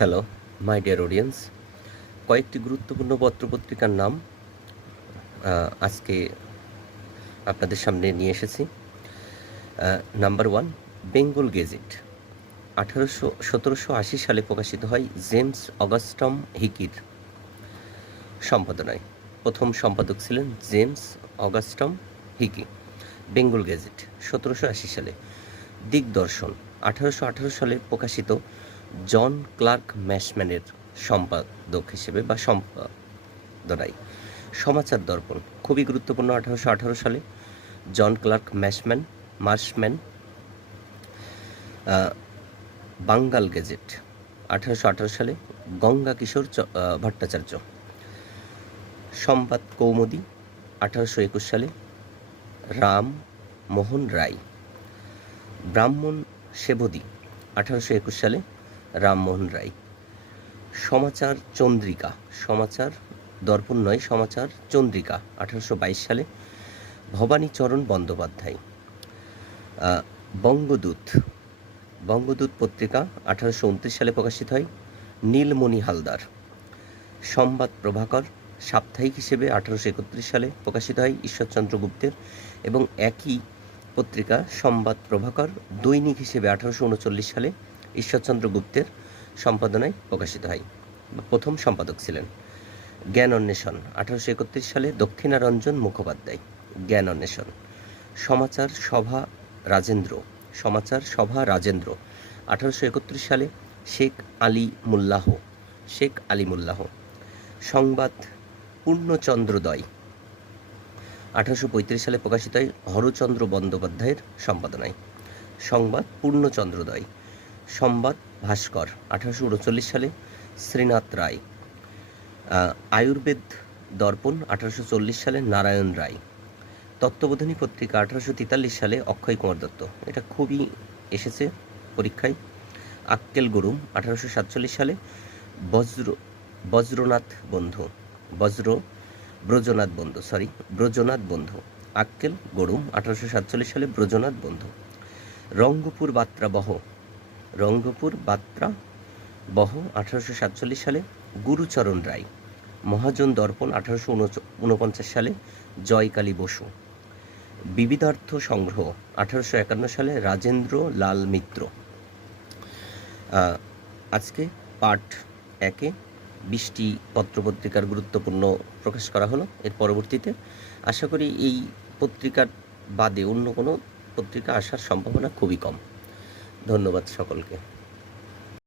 Hello my dear audience, কয়েকটি গুরুত্বপূর্ণ পত্রপত্রিকার নাম আজকে আপনাদের সামনে নিয়ে এসেছি। Number 1, Bengal gazette. 1780 সালে প্রকাশিত হয় জেমস অগাস্টম হিকির সম্পাদনায়। প্রথম সম্পাদক ছিলেন জেমস অগাস্টম হিকি। বেঙ্গল গেজেট 1780 সালে। দিগদর্শন 1818 সালে প্রকাশিত জন ক্লার্ক ম্যাশম্যানের সম্পাদক হিসেবে বা সম্পাদনায়। সমাচার দর্পণ খুবই গুরুত্বপূর্ণ, 1818 সালে জন ক্লার্ক মার্শম্যান। বাঙ্গাল গেজেট 1818 সালে গঙ্গা কিশোর ভট্টাচার্য। সংবাদ কৌমুদী 1821 সালে রাম মোহন রায়। ব্রাহ্মণ সেবদী 1821 সালে রামমোহন রায়। সমাচার চন্দ্রিকা, সমাচার দর্পণ নয়, সমাচার চন্দ্রিকা 1822 সালে ভবানীচরণ বন্দ্যোপাধ্যায়। বঙ্গদূত পত্রিকা 1829 সালে প্রকাশিত হয় নীলমণি হালদার। সংবাদ প্রভাকর সাপ্তাহিক হিসেবে 1831 সালে প্রকাশিত হয় ঈশ্বরচন্দ্র গুপ্তের, এবং একই পত্রিকা সংবাদ প্রভাকর দৈনিক হিসেবে 1839 সালে ঈশ্বরচন্দ্র গুপ্তের সম্পাদনায় প্রকাশিত হয়। প্রথম সম্পাদক ছিলেন। জ্ঞান অন্বেষণ 1831 সালে দক্ষিণারঞ্জন মুখোপাধ্যায়। জ্ঞান অন্বেষণ। সমাচার সভা রাজেন্দ্র 1831 সালে শেখ আলী মুল্লাহ। সংবাদ পূর্ণচন্দ্রোদয় 1835 সালে প্রকাশিত হয় হরচন্দ্র বন্দ্যোপাধ্যায়ের সম্পাদনায়। সংবাদ পূর্ণচন্দ্রোদয়। সংবাদ ভাস্কর 1839 সালে শ্রীনাথ রায়। আয়ুর্বেদ দর্পণ 1840 সালে নারায়ণ রায়। তত্ত্ববোধিনী পত্রিকা 1843 সালে অক্ষয় কুমার দত্ত। এটা খুবই এসেছে পরীক্ষায়। আক্কেল গরুম 1847 সালে ব্রজনাথ বন্ধু। আক্কেল গরুম 1847 সালে ব্রজনাথ বন্ধু। রঙ্গপুর বাত্রাবহ 1847 সালে গুরুচরণ রায়। মহাজন দর্পণ 1849 সালে জয়কালী বসু। বিবিধার্থ সংগ্রহ 1851 সালে রাজেন্দ্র লাল মিত্র। আজকে পার্ট 1-এ 20টি পত্রপত্রিকার গুরুত্বপূর্ণ প্রকাশ করা হলো। এর পরবর্তীতে আশা করি এই পত্রিকার বাদে অন্য কোনো পত্রিকা আসার সম্ভাবনা খুবই কম। ধন্যবাদ সকলকে।